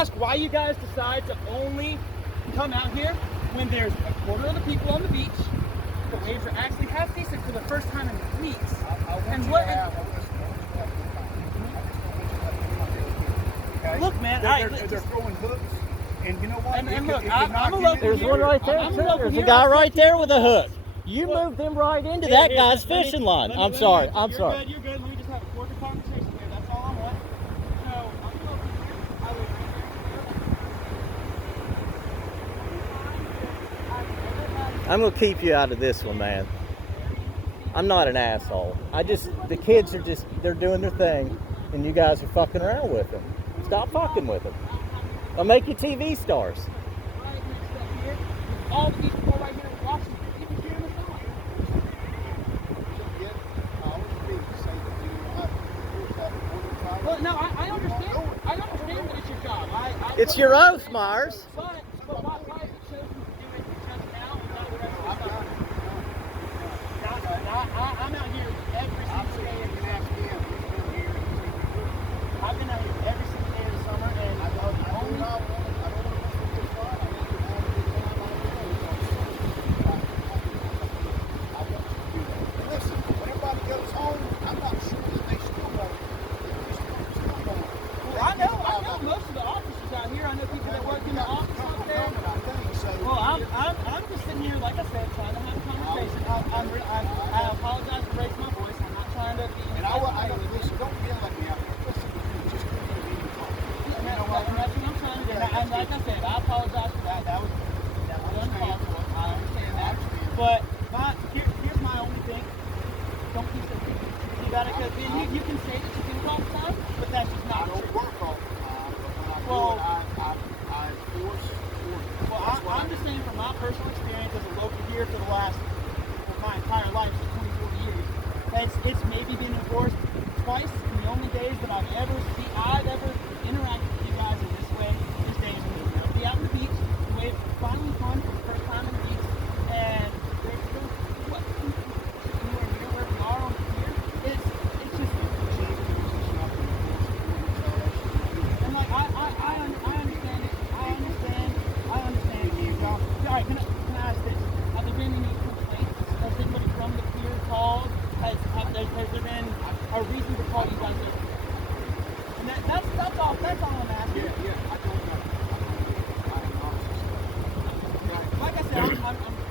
ask why you guys decide to only come out here when there's a quarter of the people on the beach. The waves are actually half decent for the first time in weeks. Look, man, they're throwing hooks, and you know what? And look, I'm a local. There's one right there. There's a guy right there with a hook. You moved him right into that guy's fishing line. I'm sorry. I'm sorry. You're good. Let me just have a cordial conversation here. That's all I want. So, I'm a local here. I live right here. I'm gonna keep you out of this one, man. I'm not an asshole. The kids are they're doing their thing, and you guys are fucking around with them. Stop fucking with them. I'll make you TV stars. Right next up here, with all the people right here in Washington, even here in the South. Well, no, I understand. I understand that it's your job. It's your oath, Myers. But why is it chosen to do it just now without the rest of the summer? I'm out here every single day of the summer. I've been out here every single day of the summer, and Listen, when everybody goes home, I'm not sure that they still won't. I know most of the officers out here. I know people that work in the office out there. Well, I'm just sitting here, like I said, trying to have a conversation. I apologize for raising my voice. I'm not trying to be. And listen, don't yell at me out here. Listen, just give me a talk. That's what I'm trying to do. And like I said, I apologize for that. That was uncalled for. I understand that. But here's my only thing. Don't be so picky. You gotta, because you can say that you can all the time, but that's just not true. I don't work all the time, but when I do I force it. Well, I'm just saying from my personal experience as a local here for my entire life, for 20, 40 years, it's maybe been enforced twice in the only days that I've ever interacted with you guys in this way. These days when we'll be out on the beach, the waves are finally fun for the first time on the beach, and there's what anywhere near where we are on the pier. It's just. And like I understand it. I understand you, John. All right, can I ask this? Have there been any complaints? Has anybody from the pier called? Has there been a reason to call you guys over? And that's all I'm asking. Yeah, I don't know. Like I said,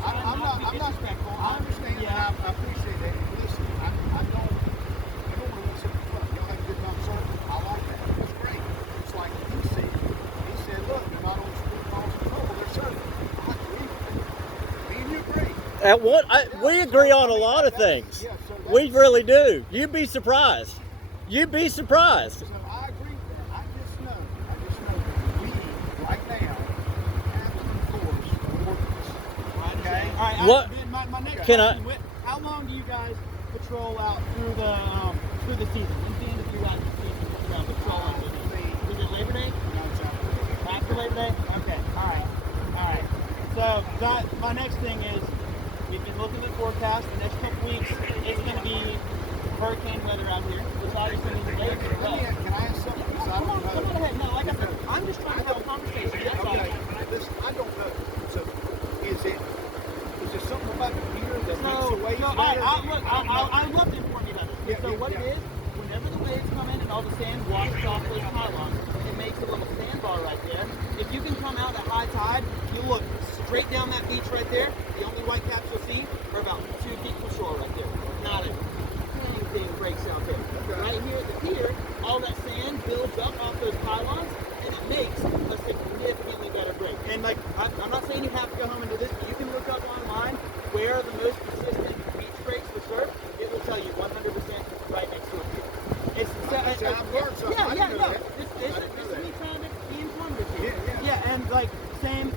I'm not disrespectful. I understand. Yeah. I appreciate that. Listen, I don't want to sit in front. Y'all have a good time surfing. I like that. It's great. It's like he said. He said, look, they're not on school calls and trouble. They're surfing. I agree with that. Me and you agree. We agree on a lot of things. Yeah, so We really do. You'd be surprised. You'd be surprised. So I agree with that. I just know that we right now have to enforce ordinance. Okay. All right. What? My next Can question, how long do you guys patrol out through the season? When's the end of your guys' season patrolling? Is it Labor Day? After Labor Day? Okay. All right. So my next thing is, we've been looking at the forecast. The next couple weeks, it's going to be hurricane weather out here, which obviously means the waves are rough. Can I ask something? Come on ahead. No, like I said, I'm just trying to have a conversation. That's all. Listen, I don't know. So, is there something about the pier that makes the waves better? I'd love to inform you about this. So what it is, whenever the waves come in and all the sand washes off those pylons, it makes a little sandbar right there. If you can come out at high tide, you look straight down that beach right there. The only white caps you'll see are about 2 feet from shore right there. Not a thing breaks out there. Right here at the pier, all that sand builds up off those pylons, and it makes a significantly better break. And like, I'm not saying you have to go home and do this, but you can look up online where are the most consistent beach breaks for surf. It will tell you 100% right next to a pier. I've learned something. Yeah. This is me trying to be informative here. Yeah, and like,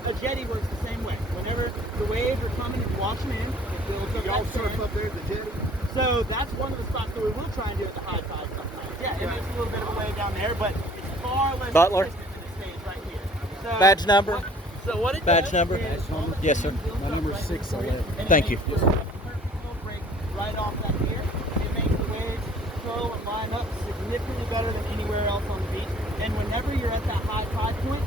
a jetty works the same way. Whenever the waves are coming and washing in, it builds up. Y'all surf up there at the jetty? So that's one of the spots that we will try and do at the high tide sometimes. Yeah, it makes a little bit of a way down there, but it's far less Butler? consistent than it stays right here. So, Badge number? So what it Badge does number? is all the Yes, sir. sand builds My up number's right 611. here, and Thank it you. makes a perfect break right off that pier. It makes the waves flow and line up significantly better than anywhere else on the beach. And whenever you're at that high tide point,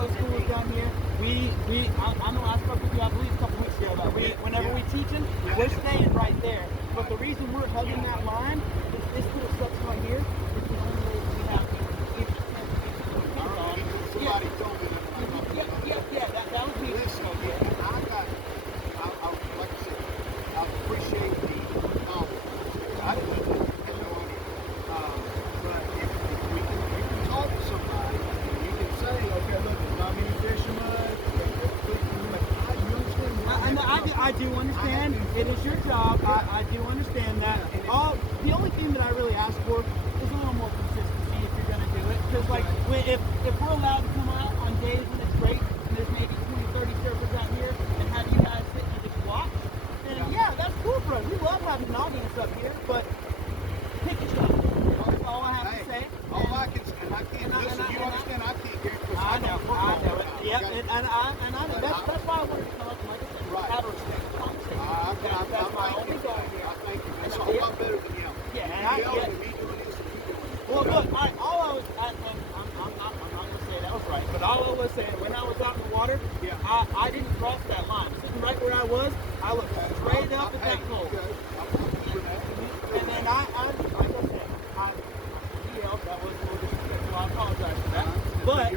all the schools down here, I know I spoke with you, I believe, a couple weeks ago about whenever we teaching, we're staying right there. But the reason we're hugging that line is this little section right here is the only way we have to keep the kids on. Somebody told me that. Yeah, that was me. Listen, like I said, I appreciate the knowledge. I didn't know. But if you can talk to somebody, and you can say, okay, look, there's not many fish in mud. I do understand. It is your job. I do understand that. The only thing that I really ask for is a little more consistency if you're going to do it. Because, like, if we're allowed to come out on days when it's great and there's maybe 20, 30 surfers out here and have you guys sit and just watch, then yeah, that's cool for us. We love having an audience up here, but pick a shot. That's all I have to say. All I can say, and I can't listen. You understand? I can't get because I know it. Yep, and I know that's why I wanted to come up and, like I said, have a respectful conversation. That's my only goal here. I thank you. That's a whole lot better than yelling. Yeah, and Yelling at me doing this and you doing this. Well, look, I'm not going to say that was right, but all I was saying, when I was out in the water, I didn't cross that line. Sitting right where I was, I looked straight up at that pole. And then like I said, that was a little disrespectful. I apologize for that. But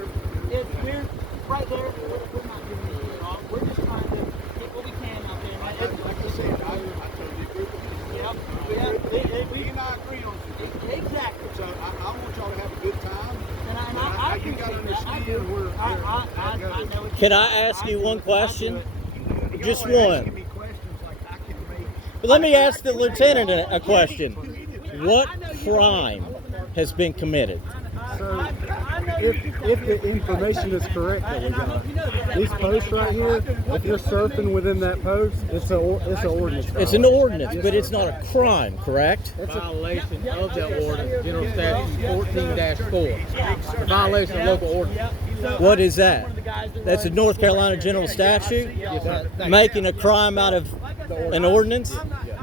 if we're right there, we're not doing anything wrong. We're just trying to get what we can out there. Like I said, I totally agree with you. Yep. We and I agree on it. Exactly. So I want y'all to have a good time. And I you got to appreciate that. I understand do. I know what Can you're I saying. ask you one question? Y'all Just are one. asking me questions like I can make. But let me ask the lieutenant a question. What crime has been committed? So, if the information is correct that we got, these posts right here, if you're surfing within that post, it's an ordinance. It's an ordinance, but it's not a crime, correct? It's a Violation of that ordinance, General Statute 14-4. Violation of local ordinance. What is that? That's a North Carolina general statute? Making a crime out of an ordinance?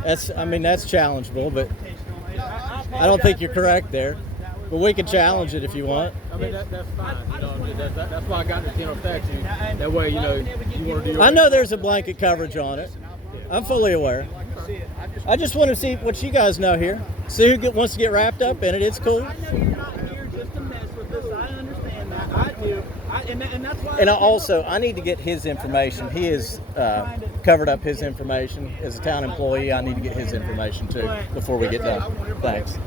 That's challengeable, but I don't think you're correct there. But we can challenge it if you want. I mean, that's fine. You know, that's why I got the general statute. That way, you know, you want to do your I know there's a blanket coverage on it. I'm fully aware. I just want to see what you guys know here. See who wants to get wrapped up in it. It's cool. I know you're not here just to mess with us. I understand that. I do. And that's why. And I need to get his information. He has covered up his information as a town employee. I need to get his information too before we get done. Thanks.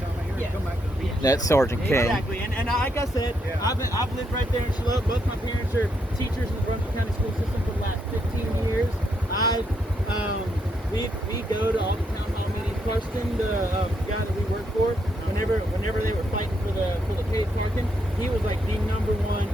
That's Sergeant King. Exactly. And like I said, I've lived right there in Charlotte. Both my parents are teachers in the Brunswick County school system for the last 15 years. We go to all the town hall meetings. Karsten, the guy that we work for, whenever they were fighting for the paid parking, he was like the number one.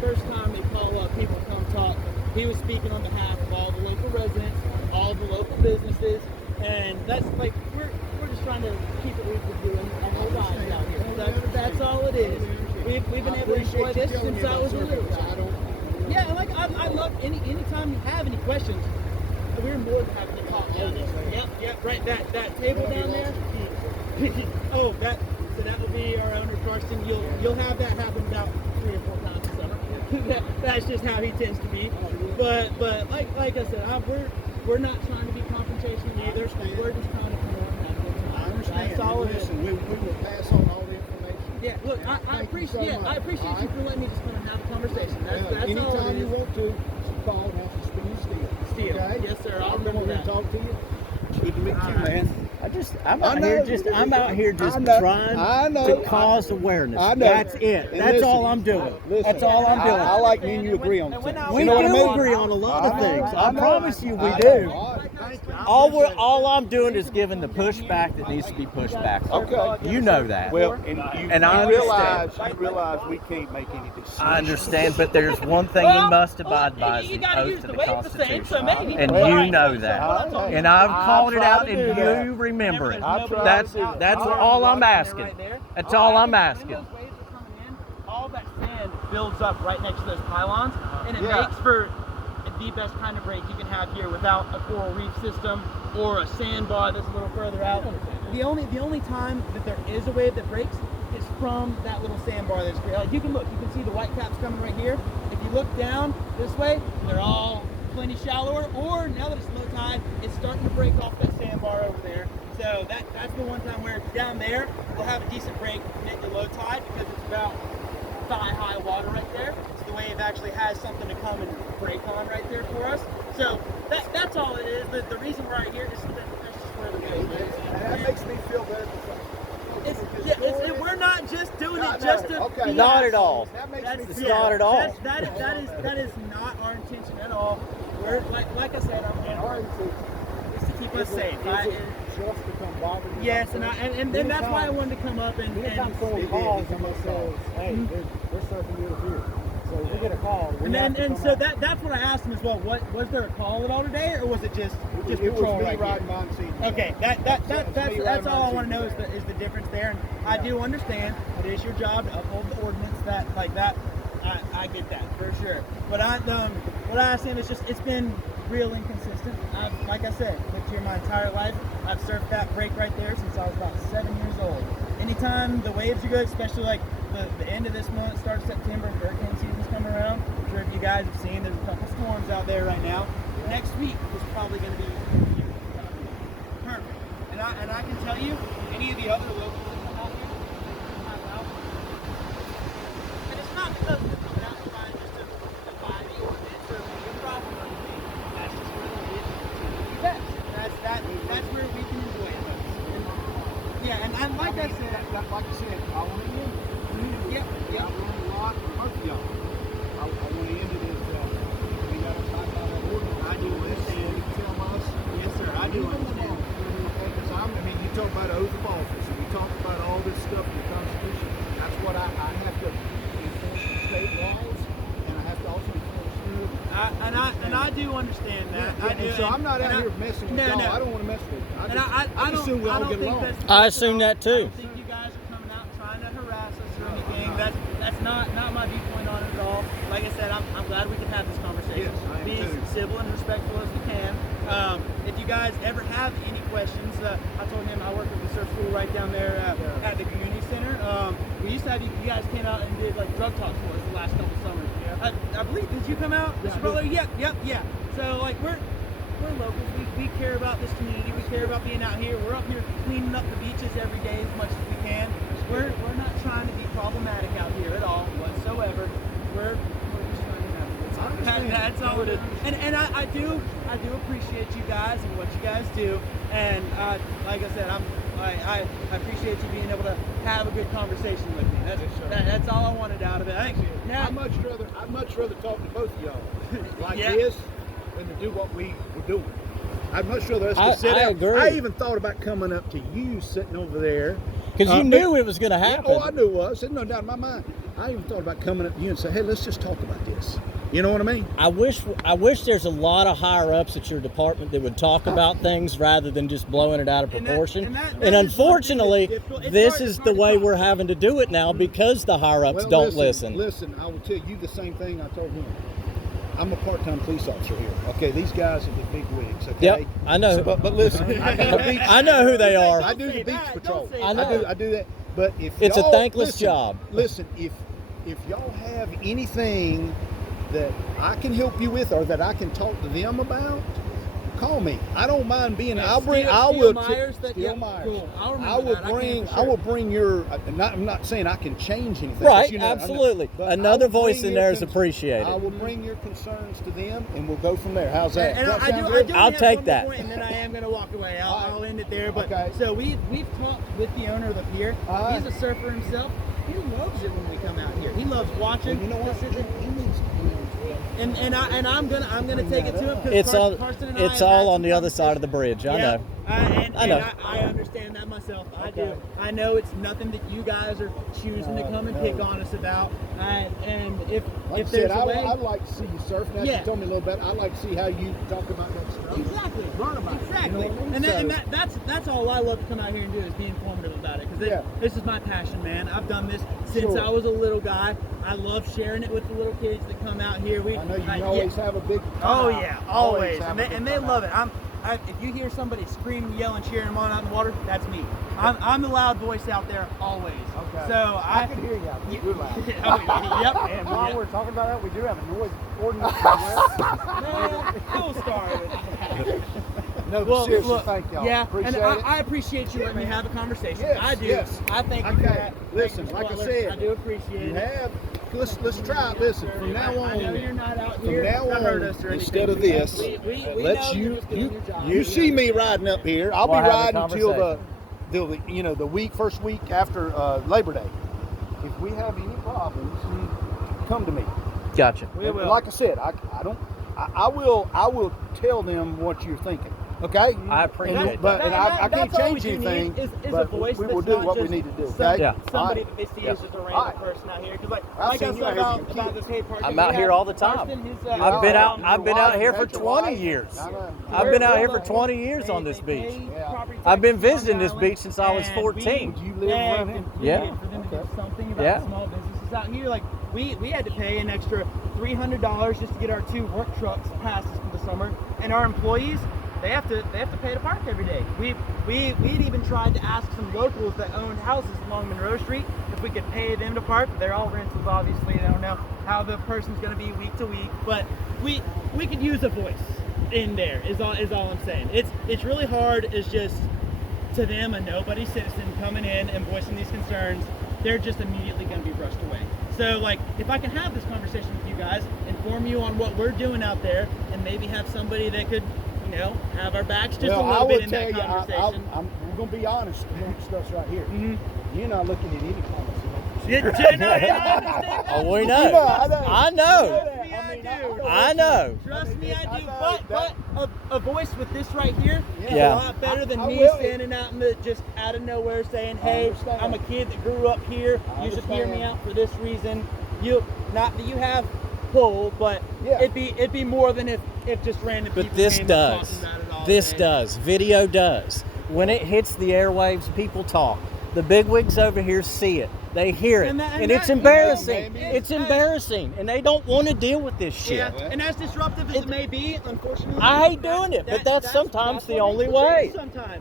First time they call up, people come talk. He was speaking on behalf of all the local residents, all the local businesses, and that's like we're just trying to keep it we've been doing our whole lives out here. That's all it is. We've been able to enjoy this since I was a little child. Yeah, and like I love anytime you have any questions, we're more than happy to talk down there. Yep, right. That table down there. So that will be our owner, Karsten. You'll have that happen about 3 or 4 times a summer. That's just how he tends to be. But like I said, we're not trying to be confrontational either. We're just trying to come on and have a good time. I understand. That's all it is. Listen, we will pass on all the information. Yeah, look, I appreciate you for letting me just come and have a conversation. That's all it Anytime is. you want to, call and have to spin the steel. Okay? Yes, sir. I'll remember that. Talk to you. Good to meet you, man. I'm out here just trying to cause awareness. I know. That's it. That's all I'm doing. That's all I'm doing. I like me and you agree on things. We do agree on a lot of things. I promise you we do. All I'm doing is giving the pushback that needs to be pushed back. Okay. You know that. Well, and I understand. You realize we can't make any decisions. I understand, but there's one thing you must abide by is the oath to the Constitution. And you know that. And I've called it out and you remember it. That's all I'm asking. That's all I'm asking. All that sand builds up right next to those pylons, and it makes for the best kind of break you can have here without a coral reef system or a sandbar that's a little further out. The only time that there is a wave that breaks is from that little sandbar that's created. Like you can see the white caps coming right here. If if you look down this way, they're all plenty shallower, or now that it's low tide, it's starting to break off that sandbar over there. So that's the one time where down there, we'll have a decent break mid to low tide because it's about thigh-high water right there. So the wave actually has something to come and break on right there for us. So that's all it is. The reason we're right here is that that's just where the wave is. And that makes me feel better. We're not just doing it just to be Not at all. That makes me It's feel not at all. That is not our intention at all. We're like I said, it's to keep us safe. Just to come bother you? Yes, and that's why I wanted to come up and Anytime someone calls and says, hey, they're surfing here. So if we get a call, that's what I asked him as well. Was there a call at all today, or was it just patrol right here? Okay, that's all I want to know is the difference there. And I do understand it is your job to uphold the ordinance that. I get that for sure. But what I asked him is just it's been real inconsistent. Like I said, lived here my entire life. I've surfed that break right there since I was about 7 years old. Anytime the waves are good, especially like the end of this month, start of September, hurricane season's coming around. I'm sure if you guys have seen, there's a couple storms out there right now. Next week is probably going to be perfect. And I can tell you, any of the other locals that come out here, come out. And it's not because they're coming out trying just to defy the ordinance or make a problem or anything. That's just where the wind is best. That's where we can enjoy it. Yeah, and like I said, like you said, I want to end it. Yep. I learned a lot from both of y'all. I want to end it as we got to talk about that ordinance. I do understand. You tell us. Yes, sir. I do understand. I mean, you talk about oath of office, and you talk about all this stuff in the Constitution. That's what I have to enforce the state laws, and I have to also enforce And I do understand that. I do. So I'm not out here messing with y'all. I don't want to mess with you. I just assume we all get along. I assume that too. I don't think you guys are coming out trying to harass us or anything. That's not my viewpoint on it at all. Like I said, I'm glad we can have this conversation. Yes, I am Be too. as civil and respectful as we can. If you guys ever have any questions, I told him I work at the surf school right down there at the community center. We used to have you guys came out and did like drug talks for us the last couple summers. I believe, did you come out, Mr. Butler? Yep. So like we're locals. We care about this community. We care about being out here. We're up here cleaning up the beaches every day as much as we can. We're not trying to be problematic out here at all whatsoever. We're just trying to have it. That's all it is. And I do appreciate you guys and what you guys do. And like I said, I appreciate you being able to have a good conversation with me. That's all I wanted out of it. I'd much rather talk to both of y'all like this than to do what we were doing. I'd much rather us to sit out. Agree. I even thought about coming up to you sitting over there. Because you knew it was going to happen. Yeah, I knew it was. There's no doubt in my mind. I even thought about coming up to you and say, hey, let's just talk about this. You know what I mean? I wish there's a lot of higher ups at your department that would talk about things rather than just blowing it out of proportion. And unfortunately, this is the way we're having to do it now because the higher ups don't listen. Listen, I will tell you the same thing I told him. I'm a part-time police officer here. Okay, these guys are the big wigs. Okay, yep, I know. But listen, I know who they are. I do the beach patrol. I know. I do that. But if it's a thankless listen, job. Listen, if y'all have anything that I can help you with or that I can talk to them about, call me. I don't mind being. I will bring your. I'm not saying I can change anything. Right, absolutely. Another voice in there is appreciated. I will bring your concerns to them, and we'll go from there. How's that? I'll take that. And then I am going to walk away. I'll end it there. But so we've talked with the owner of the pier. He's a surfer himself. He loves it when we come out here. He loves watching. Well, you know what? And I'm gonna take it to him because Karsten and it's all on the other side of the bridge. I know. I know. I understand that myself. I do. I know it's nothing that you guys are choosing to come and pick on us about. And if there's a way, I'd like to see you surf. Now you told me a little bit. I'd like to see how you talk about that stuff. Exactly. Learn about it. Exactly. You know? And that's all I love to come out here and do is be informative about it because this is my passion, man. I've done this since I was a little guy. I love sharing it with the little kids that come out here. I know you always have a big. Oh yeah, always. And they love it. if you hear somebody screaming, yelling, cheering them on out in the water, that's me. I'm the loud voice out there always. Okay. So I can hear you. You're loud. Yep. And while we're talking about that, we do have a noise ordinance. Man, cool story. No, Well, seriously, look, thank y'all. yeah, Appreciate and it. I appreciate you letting me have a conversation. Yes, I do. yes. I thank you Okay, for that. listen, Thank you, like I Butler. said, I do appreciate You it. have. Let's try it. Listen, from now I know you're on, not out from here now to hurt on, us or anything. instead of this, we let's know you're you just doing your job. you see me riding up here. I'll We'll be have a riding till conversation. the first week after Labor Day. If we have any problems, come to me. Gotcha. We And will. like I said, I will tell them what you're thinking. Okay? I appreciate But that. and I can't That's all we change do need anything. is a but voice we that's will do not what we just need to do. some- Okay? Yeah. Somebody All that they see right. as just a random All right. person out here. Because I've like I seen said you out here about with your this hate party, I'm we out here have all the time. Karsten, his, I've been out. your I've been out wife, here for that's your 20 wife. years. I know. I've been out here for We're 20 years they- on this they beach. pay Yeah. property I've been taxes on visiting the this island, beach since I was and 14. Would you live begged around here? and Yeah. pleaded for them to do something about Yeah. the small businesses out here. Like we had to pay an extra $300 just to get our 2 work trucks passes for the summer, and our employees they have to pay to park every day. We'd even tried to ask some locals that owned houses along Monroe Street if we could pay them to park. They're all rentals, obviously. They don't know how the person's going to be week to week, but we could use a voice in there. Is all I'm saying. It's really hard. It's just to them a nobody citizen coming in and voicing these concerns. They're just immediately going to be brushed away. So like if I can have this conversation with you guys, inform you on what we're doing out there, and maybe have somebody that could have our backs just a little bit in that conversation. We're going to be honest amongst us right here. Mhm. You're not looking at any comments. Oh, we know. I know. I know. Trust me, I do. But a voice with this right here is Yeah. a lot better than I me will. standing out in the just out of nowhere saying, I "Hey, understand. I'm a kid that grew up here. I You should hear me understand. out for this reason." Not that you have pull, but Yeah. it'd be more than if just random people But this came up does. talking about it all This day. does. Video does. When it hits the airwaves, people talk. The bigwigs over here see it. They hear it. And And, that- it's embarrassing. baby. It's embarrassing. And they don't want to deal with this shit. Yeah, and as disruptive as it may be, unfortunately, I hate doing it, but that's sometimes the what only makes it work way. Sometimes,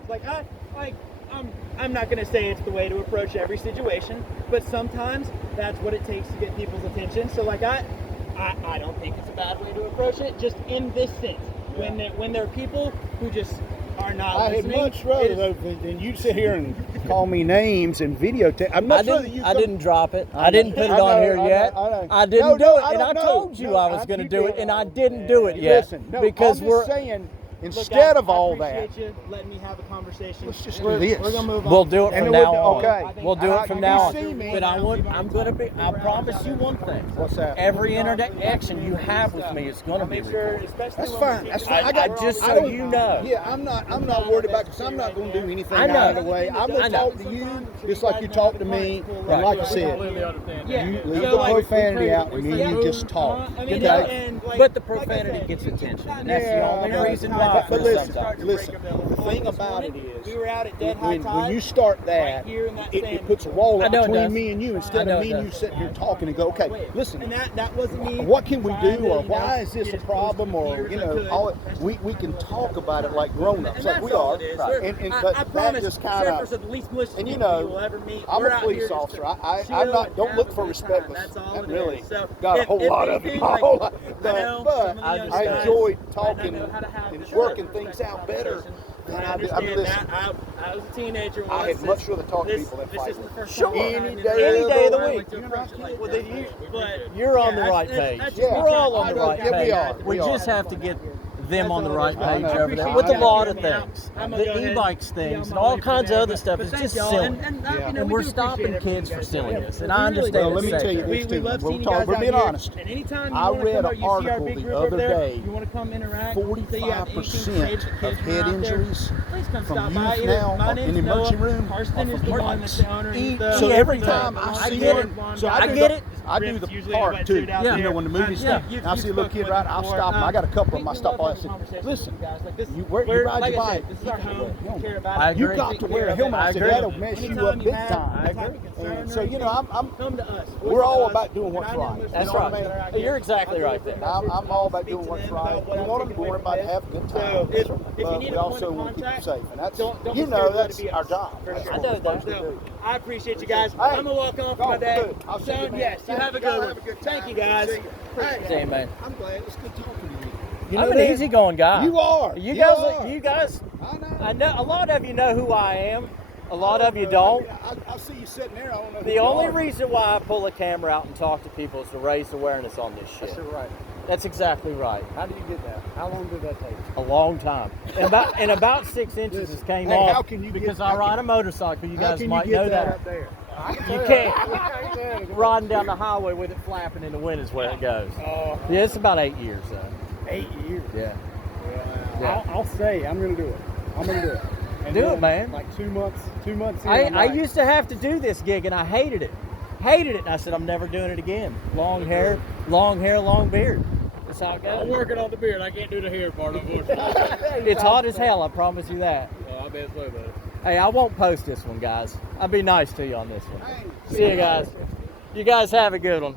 I'm not gonna say it's the way to approach every situation, but sometimes that's what it takes to get people's attention. So I don't think it's a bad way to approach it. Just in this sense, when there are people who just are not I had listening. much rather though than you sit here and call me names and videotape. I'd much rather you I come- didn't drop it. I didn't put it I on know, here I know, yet. I know. I didn't No, do no, it, I and I don't know. told you No, I was going to you do did. it, and I didn't do it yet. Listen, no, because I'm we're just saying, Look, instead guys, of all I that, appreciate you letting me have a conversation. let's just We're- do this. We're gonna move on. we'll do it And from then now we'll on. do- okay. We'll do it from You now see on. me. But I'm going to be. I promise you one thing. What's that? Every interaction you have with me is going to be Make sure, recorded. especially That's when fine. we're That's kicking fine. it I off, just we're so all- you know. Yeah, I'm not worried about because I'm not going to do anything I know. out of the way. I'm I going to know. talk to you just like you talk to me. Right. And like I said, Completely understand. Yeah. you leave So, the like, profanity out and me and you just talk. I mean, Okay? and, like- But the like I profanity said, gets you- attention, and Yeah, that's the only no, reason it's why. not. But for listen, sometimes. listen. The thing about it is, we were out at dead high tide. when you start that, right here in that it sand. puts a wall I up know it between does. me and you I instead know of it me and you does. sitting here talking and go, okay, listen. And that wasn't me. What can we trying do, to, or why is this a get as problem, close to or here as I could. all it, That's we just can not talk how about it like And grown-ups, like that's we all are. it is. And I but that promise, just kind surfers of, are the least malicious and you people know, you will ever meet. I'm We're a out police here just officer. to I'm chill not. Don't and look have for a good respect. time. That's all Not it really. is. So Got a whole if lot of anything, it. A like, whole lot. I know But some of the young I guys enjoyed might not talking know how to have and this working respect things out better conversation. than I I do. I understand mean, listen. that. I was a teenager once. I had much rather talk to this, people than this fight isn't the with. first Sure. time Any I've day Any day of the I like week. to approach it like Well, that. then But You're on the yeah, right that's- page. that's just Yeah. We're all on I the know. right Yeah, we page. are. We We just are. have to get them That's on the all right it is. page I over there appreciate with a you lot hearing of me out. things. I'm gonna The go ahead e-bikes and be things on and my all way kinds for of that. other stuff But is thank just y'all. silly. Yeah. And we're stopping kids for silliness. And I We really understand do. Well, let it's me tell you sacred. this We too. love We're seeing you talking- guys we're out being here. honest. And anytime you I want to read come an out, you see our article big the group other over there, day, you want to come interact, say you have anything 45% to of kids head out there, injuries please come from stop by. youth Either now my in name's the Noah, emergency room Karsten are is from the one e-bikes. that's the owner. He's the- So every the- time the I lawn see get one, it. so I do get the- it. I do the park too. Yeah. You know, when the movie's Yeah. stuff. And I see a little kid riding, I'll stop him. I got a couple of them. I stop by and say, listen, you ride your bike. This is our home. We care I about it. You agree. got to wear a helmet. I said, agree. that'll mess you up big time. And so, you know, Come to us. we're all about doing what's right. That's You know what I mean? right. You're exactly right there. I'm all about doing what's right. We want them to go everybody have a good time. If you But need we a also point of want to keep them contact, safe. And that's, don't be you scared know, to let that's it be our us. job. For That's sure. I what know we're supposed that. to do. I appreciate you guys. Hey, I'm gonna walk off go, my day. good. I'll see you, Son, man. yes, you have a good one. Thank you, guys. See you, man. I'm glad. It's good talking to you. I'm an easygoing guy. You are. You You guys, are. you guys. I know. I know a lot of you know who I am. A lot of you don't. I see you sitting there. I don't know who The you only are. reason why I pull a camera out and talk to people is to raise awareness on this shit. That's right. That's exactly right. How do you get that? How long did that take? A long time. And about 6 inches it came Hey, off how can you get- because how I can- ride a motorcycle. You How guys can might you get know that that. up there? You can't. Riding down the highway with it flapping in the wind is where it goes. Yeah, it's about 8 years though. 8 years. Yeah. Yeah. I'll say I'm gonna do it. I'm gonna do it. And Do then, it, man. Like 2 months. 2 months. In, I I'm like, used to have to do this gig and I hated it. Hated it. And I said, I'm never doing it again. Long hair, long beard. That's how it I'm goes. working on the beard. I can't do the hair part, unfortunately. It's hot as hell, I promise you that. Oh, I bet so, buddy. Hey, I won't post this one, guys. I'll be nice to you on this one. See you guys. You guys have a good one.